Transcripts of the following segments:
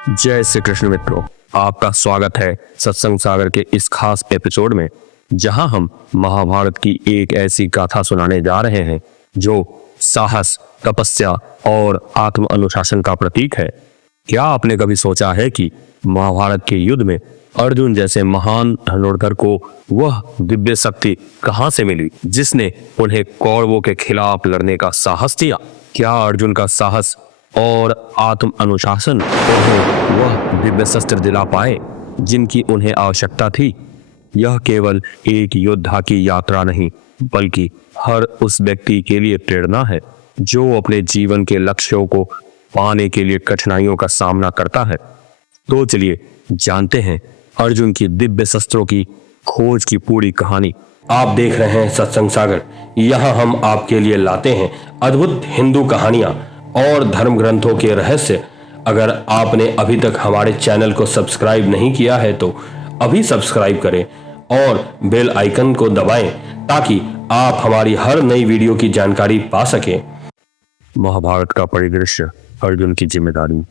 जय श्री कृष्ण मित्रों, आपका स्वागत है सत्संग सागर के इस खास एपिसोड में, जहां हम महाभारत की एक ऐसी गाथा सुनाने जा रहे हैं जो साहस, तपस्या और आत्म अनुशासन का प्रतीक है। क्या आपने कभी सोचा है कि महाभारत के युद्ध में अर्जुन जैसे महान धनुर्धर को वह दिव्य शक्ति कहां से मिली जिसने उन्हें कौरवों के खिलाफ लड़ने का साहस दिया? क्या अर्जुन का साहस और आत्म अनुशासन उन्हें वह दिव्य शस्त्र दिला पाए जिनकी उन्हें आवश्यकता थी? यह केवल एक योद्धा की यात्रा नहीं, बल्कि हर उस व्यक्ति के लिए प्रेरणा है जो अपने जीवन के लक्ष्यों को पाने के लिए कठिनाइयों का सामना करता है। तो चलिए जानते हैं अर्जुन की दिव्य शस्त्रों की खोज की पूरी कहानी। आप देख रहे हैं सत्संग सागर। यहाँ हम आपके लिए लाते हैं अद्भुत हिंदू कहानियां और धर्म ग्रंथों के रहस्य। अगर आपने अभी तक हमारे चैनल को सब्सक्राइब नहीं किया है तो अभी सब्सक्राइब करें और बेल आइकन को दबाएं ताकि आप हमारी हर नई वीडियो की जानकारी पा सकें। महाभारत का परिदृश्य, अर्जुन की जिम्मेदारी।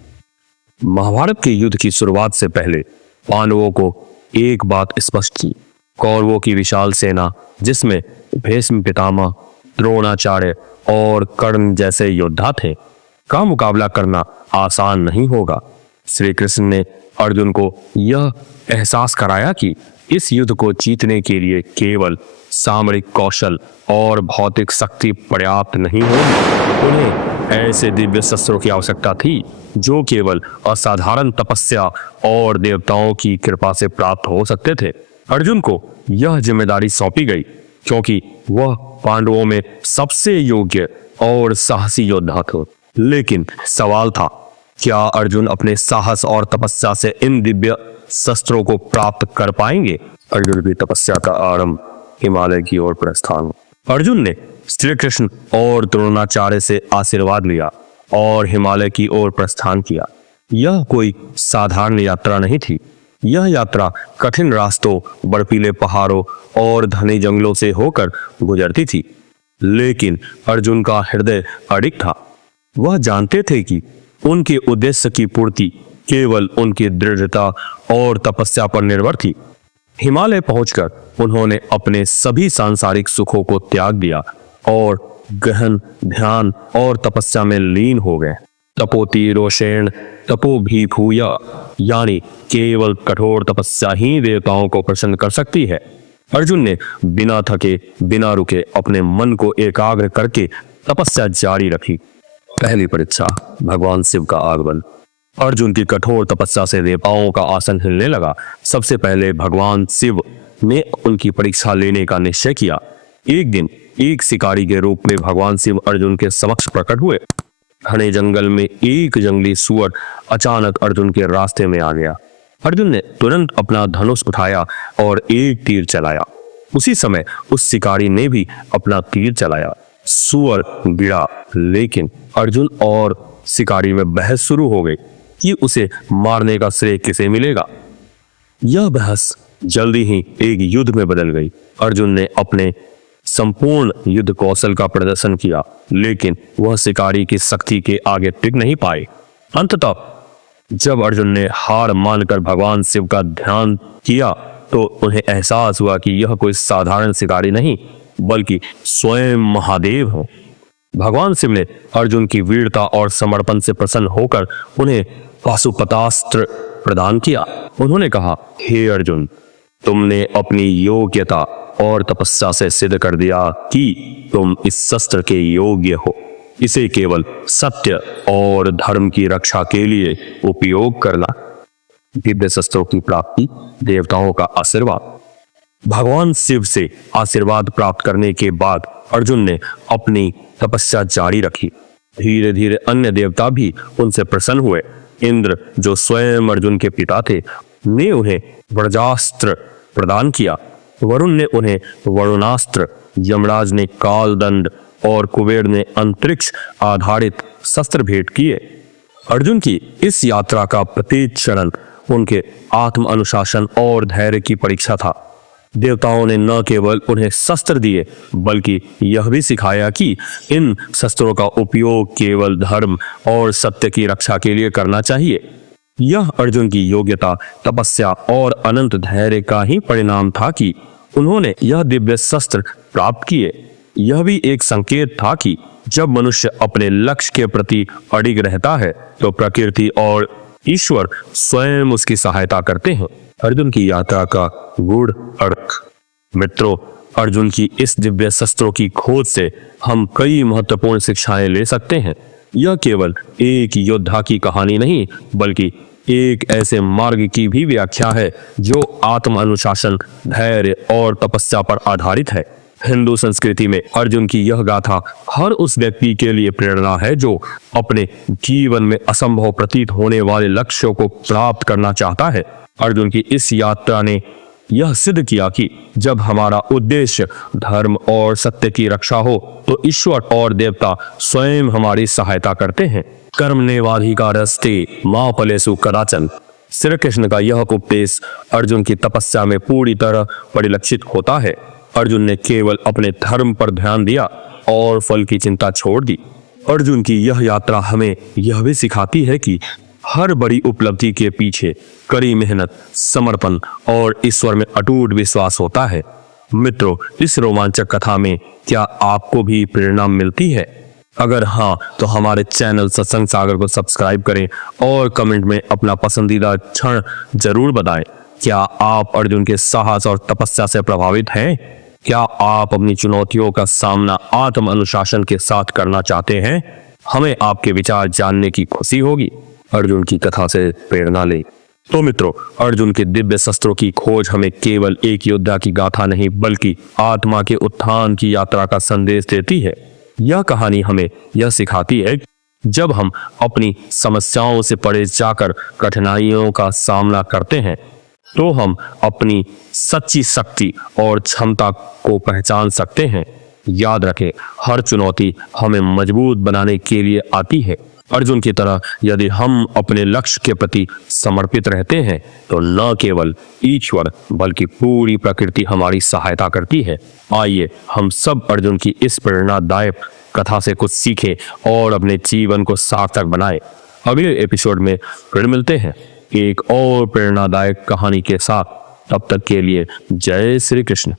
महाभारत के युद्ध की शुरुआत से पहले पांडवों को एक बात स्पष्ट थी। कौरवों की विशाल सेना, जिसमें भीष्म पितामह, द्रोणाचार्य और कर्ण जैसे योद्धा थे, का मुकाबला करना आसान नहीं होगा। श्री कृष्ण ने अर्जुन को यह एहसास कराया कि इस युद्ध को जीतने के लिए केवल सामरिक कौशल और भौतिक शक्ति पर्याप्त नहीं होगी। उन्हें ऐसे दिव्य शस्त्रों की आवश्यकता थी जो केवल असाधारण तपस्या और देवताओं की कृपा से प्राप्त हो सकते थे। अर्जुन को यह जिम्मेदारी सौंपी गई क्योंकि वह पांडवों में सबसे योग्य और साहसी योद्धा था। लेकिन सवाल था, क्या अर्जुन अपने साहस और तपस्या से इन दिव्य शस्त्रों को प्राप्त कर पाएंगे? अर्जुन की तपस्या का आरंभ, हिमालय की ओर प्रस्थान। अर्जुन ने श्री कृष्ण और द्रोणाचार्य से आशीर्वाद लिया और हिमालय की ओर प्रस्थान किया। यह कोई साधारण यात्रा नहीं थी। यह यात्रा कठिन रास्तों, बर्फीले पहाड़ों और घने जंगलों से होकर गुजरती थी। लेकिन अर्जुन का हृदय अडिग था। वह जानते थे कि उनके उद्देश्य की पूर्ति केवल उनकी दृढ़ता और तपस्या पर निर्भर थी। हिमालय पहुंचकर उन्होंने अपने सभी सांसारिक सुखों को त्याग दिया और गहन ध्यान और तपस्या में लीन हो गए। तपोति रोषेण तपो भी भूया, यानी केवल कठोर तपस्या ही देवताओं को प्रसन्न कर सकती है। अर्जुन ने बिना थके, बिना रुके अपने मन को एकाग्र करके तपस्या जारी रखी। पहली परीक्षा, भगवान शिव का आगमन। अर्जुन की कठोर तपस्या से देवताओं का आसन हिलने लगा। सबसे पहले भगवान शिव ने उनकी परीक्षा लेने का निश्चय किया। एक दिन एक शिकारी के रूप में भगवान शिव अर्जुन के समक्ष प्रकट हुए। घने जंगल में एक जंगली सूअर अचानक अर्जुन के रास्ते में आ गया। अर्जुन ने तुरंत अपना धनुष उठाया और एक तीर चलाया। उसी समय उस शिकारी ने भी अपना तीर चलाया। सूअर गिरा, लेकिन अर्जुन और शिकारी में बहस शुरू हो गई कि उसे मारने का श्रेय किसे मिलेगा। यह बहस जल्दी ही एक युद्ध में बदल गई। अर्जुन ने अपने संपूर्ण युद्ध कौशल का प्रदर्शन किया, लेकिन वह शिकारी की शक्ति के आगे टिक नहीं पाए। अंततः जब अर्जुन ने हार मानकर भगवान शिव का ध्यान किया तो उन्हें एहसास हुआ कि यह कोई साधारण शिकारी नहीं, बल्कि स्वयं महादेव है। भगवान शिव ने अर्जुन की वीरता और समर्पण से प्रसन्न होकर उन्हें पाशुपतास्त्र प्रदान किया। उन्होंने कहा, हे अर्जुन, तुमने अपनी योग्यता और तपस्या से सिद्ध कर दिया कि तुम इस शस्त्र के योग्य हो। इसे केवल सत्य और धर्म की रक्षा के लिए उपयोग करना। दिव्य शस्त्रों की प्राप्ति, देवताओं का आशीर्वाद। भगवान शिव से आशीर्वाद प्राप्त करने के बाद अर्जुन ने अपनी तपस्या जारी रखी। धीरे धीरे अन्य देवता भी उनसे प्रसन्न हुए। इंद्र, जो स्वयं अर्जुन के पिता थे, ने उन्हें वज्रास्त्र प्रदान किया। वरुण ने उन्हें वरुणास्त्र, यमराज ने कालदंड और कुबेर ने अंतरिक्ष आधारित शस्त्र भेंट किए। अर्जुन की इस यात्रा का प्रत्येक क्षण उनके आत्म अनुशासन और धैर्य की परीक्षा था। देवताओं ने न केवल उन्हें शस्त्र दिए, बल्कि यह भी सिखाया कि इन शस्त्रों का उपयोग केवल धर्म और सत्य की रक्षा के लिए करना चाहिए। यह अर्जुन की योग्यता, तपस्या और अनंत धैर्य का ही परिणाम था कि उन्होंने यह दिव्य शस्त्र प्राप्त किए। यह भी एक संकेत था कि जब मनुष्य अपने लक्ष्य के प्रति अडिग रहता है तो प्रकृति और ईश्वर स्वयं उसकी सहायता करते हैं। अर्जुन की यात्रा का गूढ़ अर्थ। मित्रों, अर्जुन की इस दिव्य शस्त्रों की खोज से हम कई महत्वपूर्ण शिक्षाएं ले सकते हैं। यह केवल एक योद्धा की कहानी नहीं, बल्कि एक ऐसे मार्ग की भी व्याख्या है जो आत्म अनुशासन, धैर्य और तपस्या पर आधारित है। हिंदू संस्कृति में अर्जुन की यह गाथा हर उस व्यक्ति के लिए प्रेरणा है जो अपने जीवन में असंभव प्रतीत होने वाले लक्ष्यों को प्राप्त करना चाहता है। अर्जुन की इस यात्रा ने यह सिद्ध किया कि जब हमारा उद्देश्य धर्म और सत्य की रक्षा हो तो ईश्वर और देवता स्वयं हमारी सहायता करते हैं। कर्मण्येवाधिकारस्ते मा फलेषु कदाचन। श्री कृष्ण का यह उपदेश अर्जुन की तपस्या में पूरी तरह परिलक्षित होता है। अर्जुन ने केवल अपने धर्म पर ध्यान दिया और फल की चिंता छोड़ दी। अर्जुन की यह यात्रा हमें यह भी सिखाती है कि हर बड़ी उपलब्धि के पीछे कड़ी मेहनत, समर्पण और ईश्वर में अटूट विश्वास होता है। मित्रों, इस रोमांचक कथा में क्या आपको भी प्रेरणा मिलती है? अगर हाँ, तो हमारे चैनल सत्संग सागर को सब्सक्राइब करें और कमेंट में अपना पसंदीदा क्षण जरूर बताएं। क्या आप अर्जुन के साहस और तपस्या से प्रभावित हैं? क्या आप अपनी चुनौतियों का सामना आत्म अनुशासन के साथ करना चाहते हैं? हमें आपके विचार जानने की खुशी होगी। अर्जुन की कथा से प्रेरणा लें। तो मित्रों, अर्जुन के दिव्य शस्त्रों की खोज हमें केवल एक योद्धा की गाथा नहीं, बल्कि आत्मा के उत्थान की यात्रा का संदेश देती है। यह कहानी हमें यह सिखाती है कि जब हम अपनी समस्याओं से परे जाकर कठिनाइयों का सामना करते हैं तो हम अपनी सच्ची शक्ति और क्षमता को पहचान सकते हैं। याद रखें, हर चुनौती हमें मजबूत बनाने के लिए आती है। अर्जुन की तरह यदि हम अपने लक्ष्य के प्रति समर्पित रहते हैं तो न केवल ईश्वर बल्कि पूरी प्रकृति हमारी सहायता करती है। आइए हम सब अर्जुन की इस प्रेरणादायक कथा से कुछ सीखें और अपने जीवन को सार्थक बनाएं। अगले एपिसोड में फिर मिलते हैं एक और प्रेरणादायक कहानी के साथ। तब तक के लिए जय श्री कृष्ण।